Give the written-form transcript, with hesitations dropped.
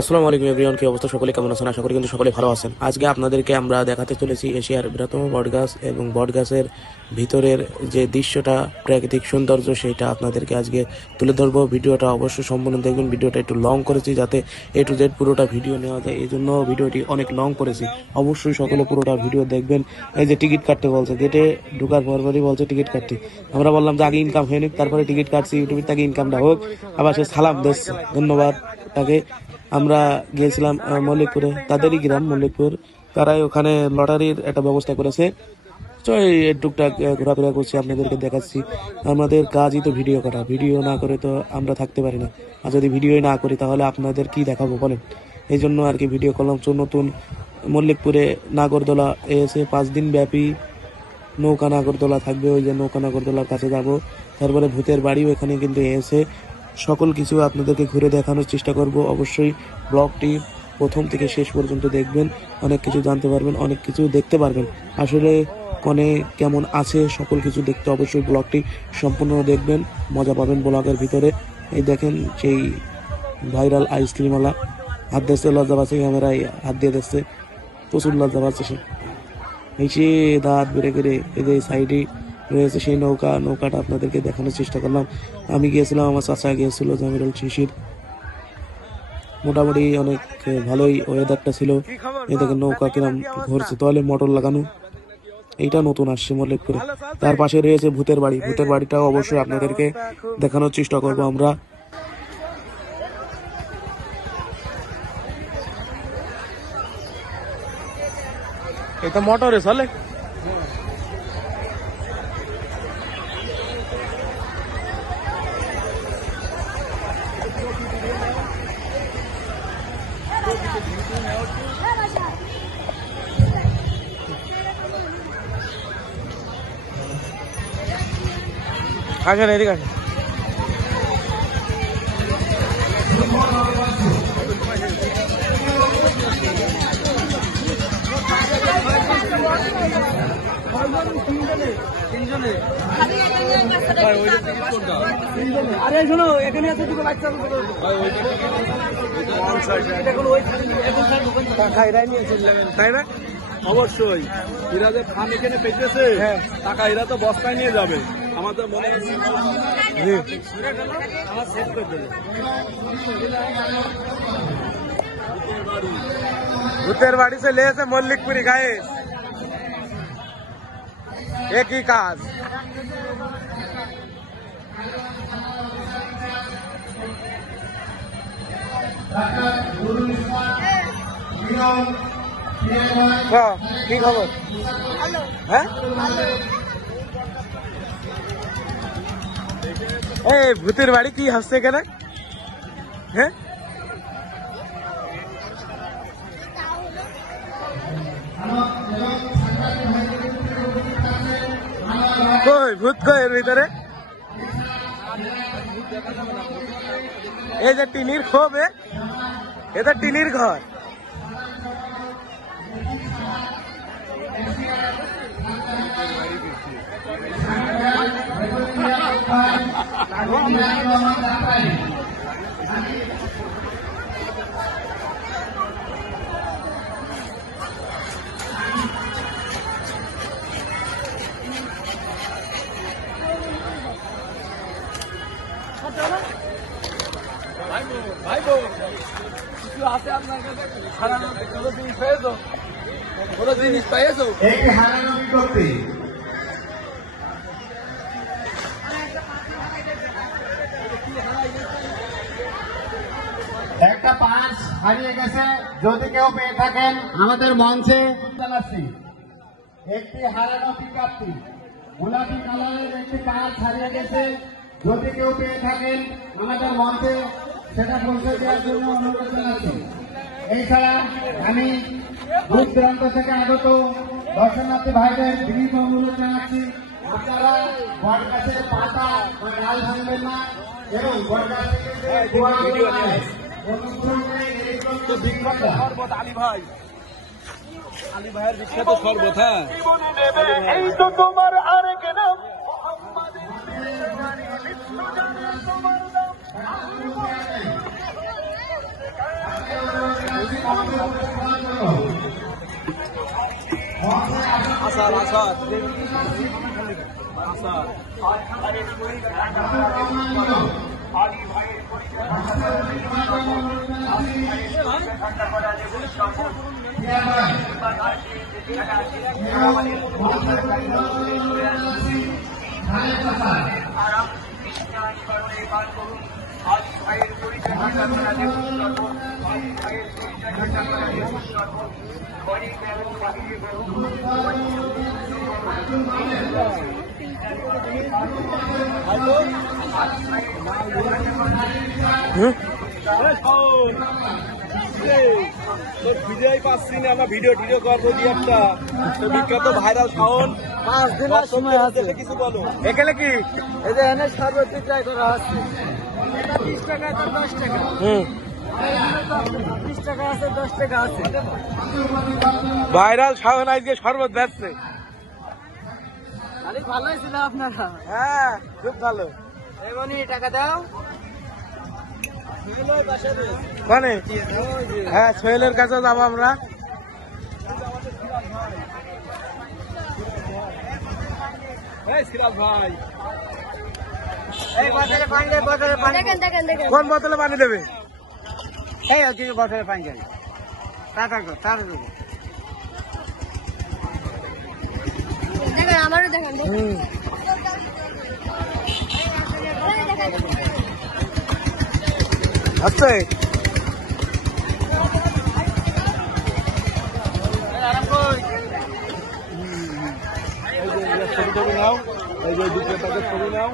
আসসালামু আলাইকুম এভরিওয়ান, কি অবস্থা? সকলে কেমন আছেন? আশা করি কিন্তু সকলে ভালো আছেন। আজকে আপনাদেরকে আমরা দেখাতে চলেছি এশিয়ার বৃহত্তম বটগাছ এবং বটগাছের ভিতরের যে দৃশ্যটা, প্রাকৃতিক সৌন্দর্য, সেটা আপনাদেরকে আজকে তুলে ধরবো। ভিডিওটা অবশ্যই সম্পূর্ণ দেখবেন। ভিডিওটা একটু লং করেছি যাতে A to Z পুরোটা ভিডিও নেওয়া যায়, এই জন্য ভিডিওটি অনেক লং করেছি। অবশ্যই সকলে পুরোটা ভিডিও দেখবেন। এই যে টিকিট কাটতে বলছে, গেটে ঢুকার পরপরই বলছে টিকিট কাটতে। আমরা বললাম যে আগে ইনকাম হয়ে নিক, তারপরে টিকিট কাটছি, ইউটিউবের থেকে ইনকামটা হোক। আবার সে সালাম দিচ্ছে, ধন্যবাদ তাকে। আমরা গিয়েছিলাম মল্লিকপুরে, তাদেরই গ্রাম মল্লিকপুর। তারাই ওখানে লটারির একটা ব্যবস্থা করেছে। তো এই টুকটাক ঘোরাফেরা করছি, আপনাদেরকে দেখাচ্ছি। আমাদের কাজই তো ভিডিও করা, ভিডিও না করে তো আমরা থাকতে পারি না। আর যদি ভিডিওই না করি তাহলে আপনাদের কি দেখাবো বলেন? এই জন্য আর কি ভিডিও করলাম। তো নতুন মল্লিকপুরে নাগরদোলা এসে 5 দিন ব্যাপী নৌকা নাগরদোলা থাকবে। ওই যে নৌকা নাগরদোলার কাছে যাব। তারপরে ভূতের বাড়িও এখানে কিন্তু এসে সকল কিছু আপনাদেরকে ঘুরে দেখানোর চেষ্টা করব। অবশ্যই ব্লগটি প্রথম থেকে শেষ পর্যন্ত দেখবেন, অনেক কিছু জানতে পারবেন, অনেক কিছু দেখতে পারবেন। আসলে কনে কেমন আছে সকল কিছু দেখতে অবশ্যই ব্লগটি সম্পূর্ণ দেখবেন, মজা পাবেন ব্লগের ভিতরে। এই দেখেন সেই ভাইরাল আইসক্রিমওয়ালা হাত দিচ্ছে, লজ্জা পাচ্ছে, ক্যামেরায় হাত দিয়ে দিচ্ছে, প্রচুর লজ্জা পাচ্ছে সে। এই সে দাঁত বেড়ে করে এই যে সাইডে রয়েছে সেই নৌকাটা আপনাদেরকে দেখানোর চেষ্টা করলাম। আমি গিয়েছিলাম, আমার চাচা গিয়েছিল, জামিরুল শিশির। মোটামুটি অনেক ভালোই ওয়েদারটা ছিল। এই দেখেন নৌকা কিরম ঘুরছে, তাহলে মোটর লাগানো। এইটা নতুন আসছে মল্লিকপুরে। তার পাশে রয়েছে ভূতের বাড়ি। ভূতের বাড়িটাও অবশ্যই আপনাদেরকে দেখানোর চেষ্টা করব আমরা। এটা মোটরে চলে। আসেন এদিকে আসেন। আরে শোনো, এখানে আছে দুটো বাচ্চা, তাই না? অবশ্যই এরা যে খান এখানে পেতেছে, টাকা এরা তো বস্তায় নিয়ে যাবে। আমাদের মনে হচ্ছে ভূতের বাড়ি से ले से মল্লিকপুরি গায়ে একই কাজ। কি খবর? হ্যাঁ, এই ভূতের বাড়ি কি হাসছে কেন? হ্যাঁ, কই ভূত কই এর ভিতরে? এই যে টিনির খোপ, এটা টিনির ঘর। কিছু আছে আপনার কাছে? কোনো জিনিস পেয়েছো? কোনো জিনিস পেয়েছো? একটি হারানো বিজ্ঞপ্তি। একটা পাঁচ হারিয়ে গেছে, যদি কেউ পেয়ে থাকেন আমাদের মঞ্চে জানাচ্ছি। একটি হারানো বিজ্ঞপ্তি, গোলাপি কালারের একটি পাঁচ হারিয়ে গেছে, যদি কেউ পেয়ে থাকেন আমাদের মঞ্চে সেটা পৌঁছে দেওয়ার জন্য অনুরোধ জানাচ্ছি। এছাড়া আমি দূর দূরান্ত থেকে আগত দর্শনার্থী ভাইদের বিনীত অনুরোধ জানাচ্ছি, আপনারা বট গাছের পাতা বা ডাল ভাঙবেন না এবং বট গাছ থেকে যে গোয়াগুলো আছে, অনুগ্রহ করে এগুলো তো বিক্রয় না। আলী ভাইয়ের বিখ্যাত শরবত। হ্যাঁ, এই তো তোমার আরেক নাম। আপনারা আসার আসার আসার তোর ভিডিওই পাচ্ছি না, আমরা ভিডিও করবো দিয়ে একটা বিখ্যাত ভাইরাল খাওন 5 দিনের সময় আছে। কিছু বলো। এখানে কি এই যে এনে শরবত বিক্রয় করা হচ্ছে, এটা 20 টাকা, এটা 10 টাকা। 20 টাকা আছে, 10 টাকা আছে। ভাইরাল খাওন আজকে শরবত বেচছে। আরে ভালোই ছিল আপনারা। হ্যাঁ খুব ভালো। এমনি টাকা দাও। মানে হ্যাঁ সোহেলের কাছে যাবো আমরা। সিরাজ ভাই এই বোতলে পানি দে, বোতলে পানি। দেখেন কোন বোতলে পানি দেবে? এই ওদিকে বোতলে পানি যাবে। তাড়াতাড়ি দেবো। দেখেন আমারও দেখেন আচ্ছা ছবি নাও, এই যে দুটো ছবি নাও।